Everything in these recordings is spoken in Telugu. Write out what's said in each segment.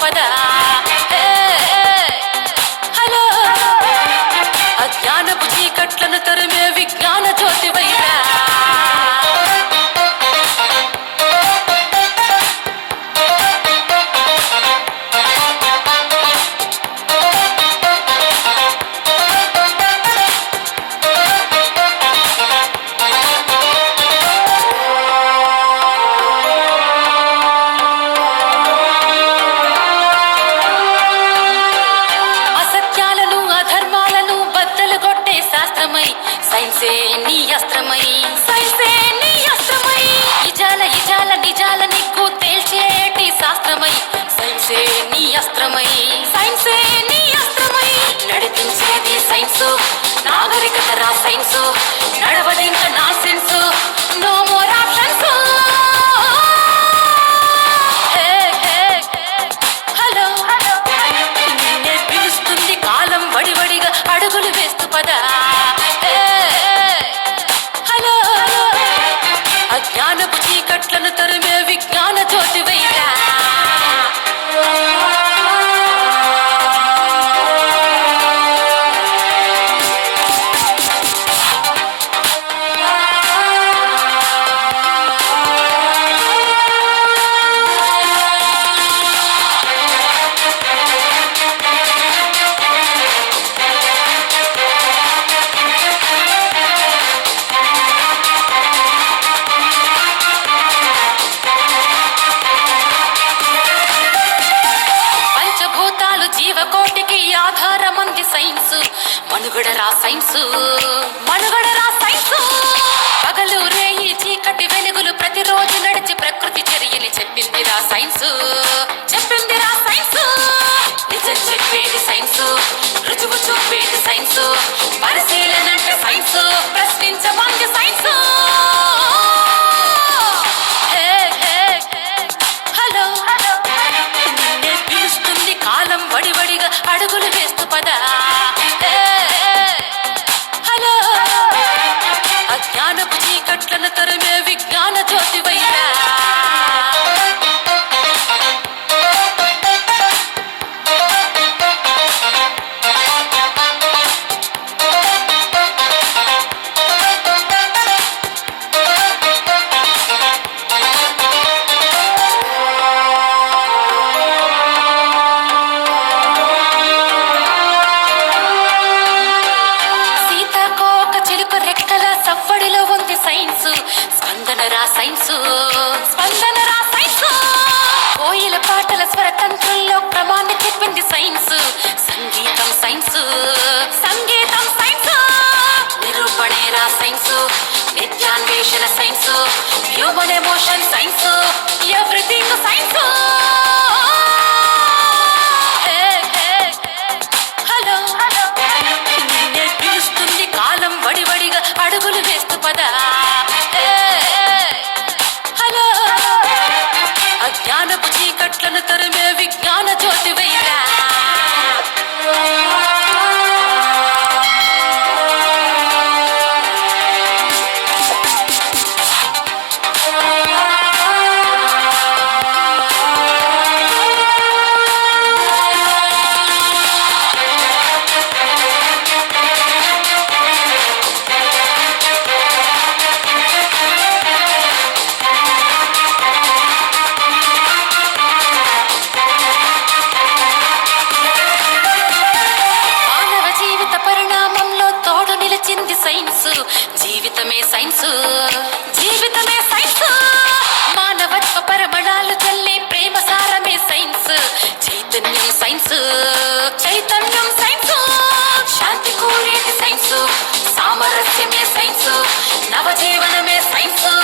పద హలో అజ్ఞానపు చీకట్లను తరిమే విజ్ఞాన జ్యోతి వైరా సైన్సే నీ అస్త్రమై సైన్సే నీ అస్త్రమై ఇజాల ఇజాల నిజాల నిగ్గు తేల్చేటి శాస్త్రమై సైన్సే నీ అస్త్రమై సైన్సే నీ అస్త్రమై నడిపించేది సైన్సు నాగరికత రా సైన్సు నడవదింక నా sense no more options hello నిన్నే పిలుస్తుంది కాలం వడివడిగా అడుగులు వేస్తూ పదా అజ్ఞానపు చీకట్లను తరిమే విజ్ఞాన జ్యోతి వైరా జీవకోటికి ఆధారమంది సైన్సు మనుగడరా సైన్సు మనుగడరా సైన్సు పగలు రేయి చీకటి వెలుగులు ప్రతిరోజు నడిచి ప్రకృతి చర్యని చెప్పిందిరా సైన్సు చెప్పిందిరా సైన్సు నిజం చెప్పేది సైన్సు రుజువు చూపేది సైన్సు పరిశీలనంటే సైన్సు ప్రశ్నించమంది సైన్సు వడివడిగా అడుగులు వేస్తూ పదా హలో అజ్ఞానపు చీకట్లను తరిమే విజ్ఞాన జ్యోతి వైరా సవ్వడిలో ఉంది సైన్సు స్పందనరా సైన్సు స్పందనరా సైన్సు కోయిల పాటల స్వరతంత్రుల్లో క్రమాన్ని చెప్పింది సైన్సు సంగీతం సైన్సు సంగీతం సైన్సు నిరూపణేరా సైన్సు నిత్యాన్వేషణ science human emotion science everything science వడివడిగా అడుగులు వేస్తూ పదా హలో అజ్ఞానపు చీకట్లను తరిమే విజ్ఞాన జ్యోతి వైరా సైన్సు జీవితమే సైన్సు జీవితమే సైన్సు మానవత్వ పరమణాలు చల్లే ప్రేమ సారమే సైన్స్ చైతన్యం సైన్సు చైతన్యం సైన్సు శాంతి కోరేది సైన్సు సామరస్యమే సైన్సు నవజీవనమే సైన్సు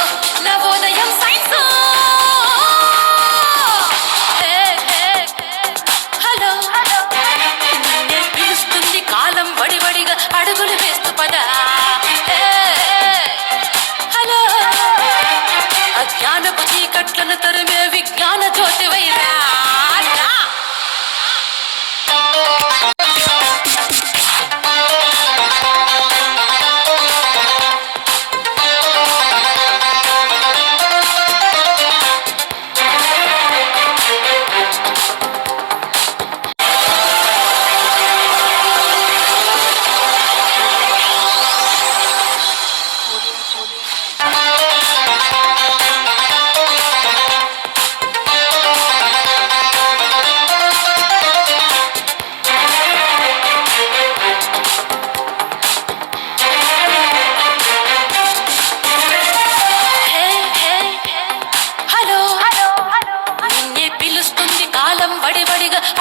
నవోదయం సైన్సు హలో నిన్నే పిలుస్తుంది కాలం వడివడిగా అడుగులు వేస్తూ పదా అజ్ఞానపు చీకట్లను తరిమే విజ్ఞాన జ్యోతి వైరా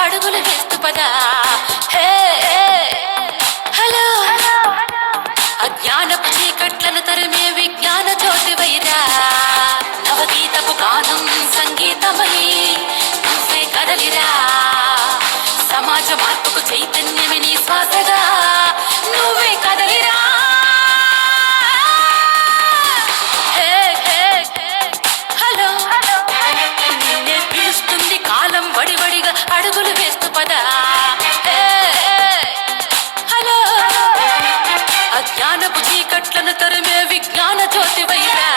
అడుగులు వేస్తూ పదా. హే హలో అజ్ఞానపు చీకట్లను తరిమే విజ్ఞాన జ్యోతి వైరా. నవగీతపు గానం సంగీతమై నువ్వే కదలిరా. సమాజ మార్పుకు చైతన్యమే నీ శ్వాసగా నువ్వే కదలిరా. హలో నిన్నే పిలుస్తుంది కాలం వడివడిగా అడుగులు వేస్తూ పదా. హలో అజ్ఞానపు చీకట్లను తరిమే విజ్ఞాన జ్యోతి వైరా.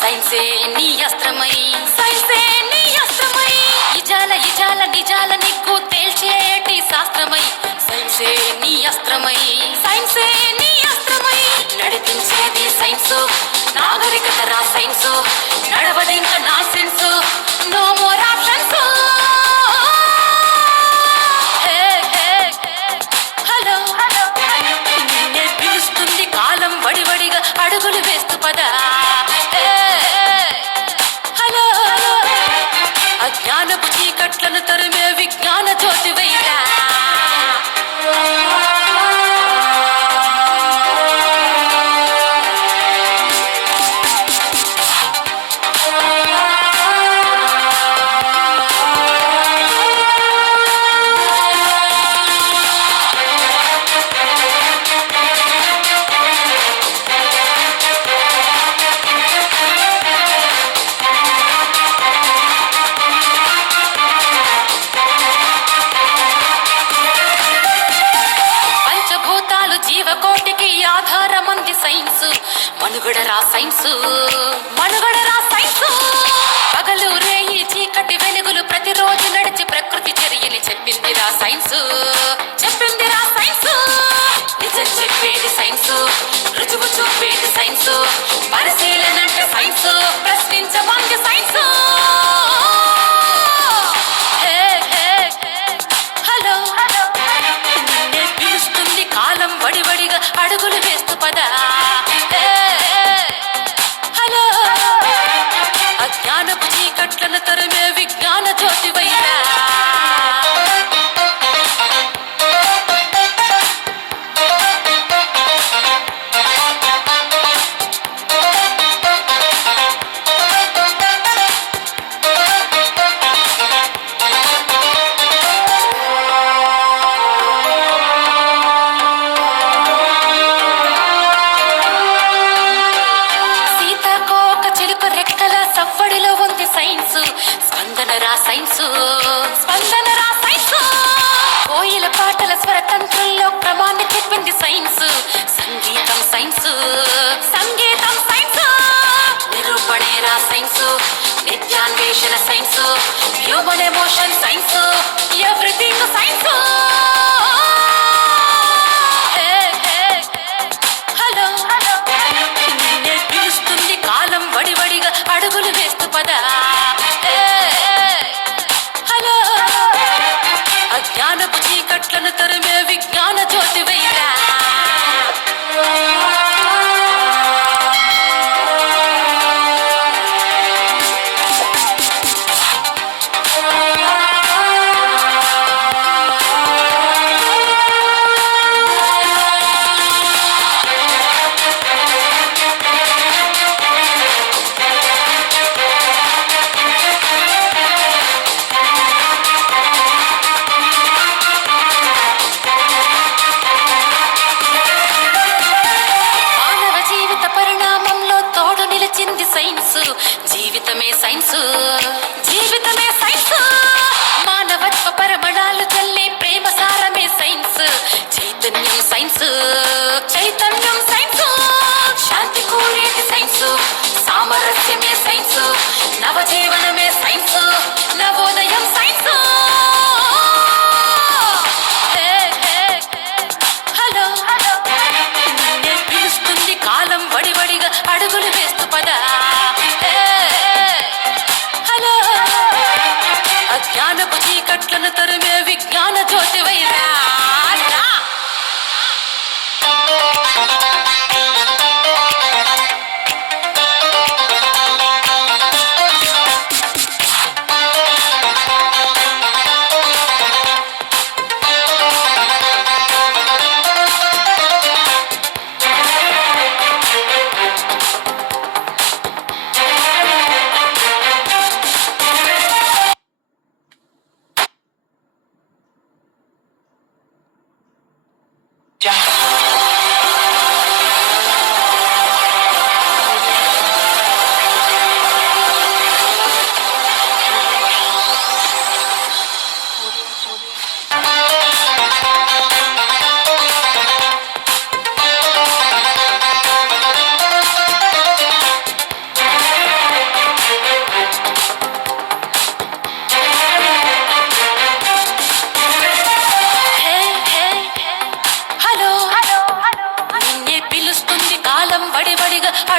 సైన్సే నీ అస్త్రమై సైన్సే నీ అస్త్రమై ఇజాల ఇజాల నిజాల నిగ్గు తేల్చేటి శాస్త్రమై సైన్సే నీ అస్త్రమై సైన్సే నీ అస్త్రమై నడిపించేది సైన్సు నాగరికత రా సైన్సు నడవదింక నా sense no more options. Hello నిన్నే పిలుస్తుంది కాలం వడివడిగా అడుగులు వేస్తూ పదా. అజ్ఞానపు చీకట్లను తరిమే విజ్ఞాన జ్యోతి వైరా. జీవకోటికి ఆధారమంది సైన్సు మనుగడరా సైన్సు మనుగడరా సైన్సు. పగలు రేయి చీకటి వెలుగులు ప్రతిరోజు నడిచి ప్రకృతి చర్యని చెప్పిందిరా సైన్సు చెప్పిందిరా సైన్సు. నిజం చెప్పేది సైన్సు రుజువు చూపేది సైన్సు పరిశీలన అంటే సైన్సు ప్రశ్నించమంది సైన్సు. వడివడిగా అడుగులు వేస్తూ పదా. హలో అజ్ఞానపు చీకట్లను తరిమే విజ్ఞాన జ్యోతి వైరా. సవ్వడిలో ఉంది సైన్సు స్పందనరా సైన్సు స్పందనరా సైన్సు. కోయిల పాటల స్వరతంత్రుల్లో క్రమాన్ని చెప్పింది సైన్సు సంగీతం సైన్సు సంగీతం సైన్సు. నిరూపణేరా సైన్సు నిత్యాన్వేషణ science human emotion science everything science. Hello నిన్నే పిలుస్తుంది కాలం వడివడిగా అడుగులు వేస్తూ పదా. హలో అజ్ఞానపు చీకట్లను తరిమే విజ్ఞాన జ్యోతి వైరా. సైన్సు జీవితమే సైన్సు జీవితమే సైన్సు. మానవత్వ పరమణాలు చల్లే ప్రేమ సారమే సైన్స్ చైతన్యం సైన్స్ చైతన్యం సైన్స్. శాంతి కోరేది సైన్స్ సామరస్యమే సైన్స్ నవజీవనమే సైన్స్ నవోదయం సైన్స్.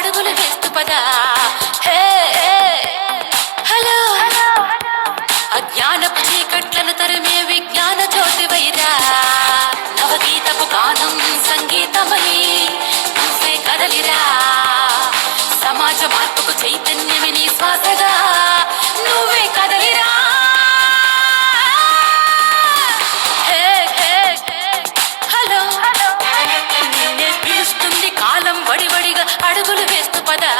అడుగులు వేస్తూ పదా. హే హలో అజ్ఞానపు చీకట్లను తరిమే విజ్ఞాన జ్యోతి వైరా. నవగీతపు గానం సంగీతమై నువ్వే కదలిరా. సమాజ మార్పుకు చైతన్యమే నీ శ్వాసగా నువ్వే కదలిరా. హే హే హలో నిన్నే పిలుస్తుంది కాలం వడివడిగా అడుగులు వేస్తూ పదా.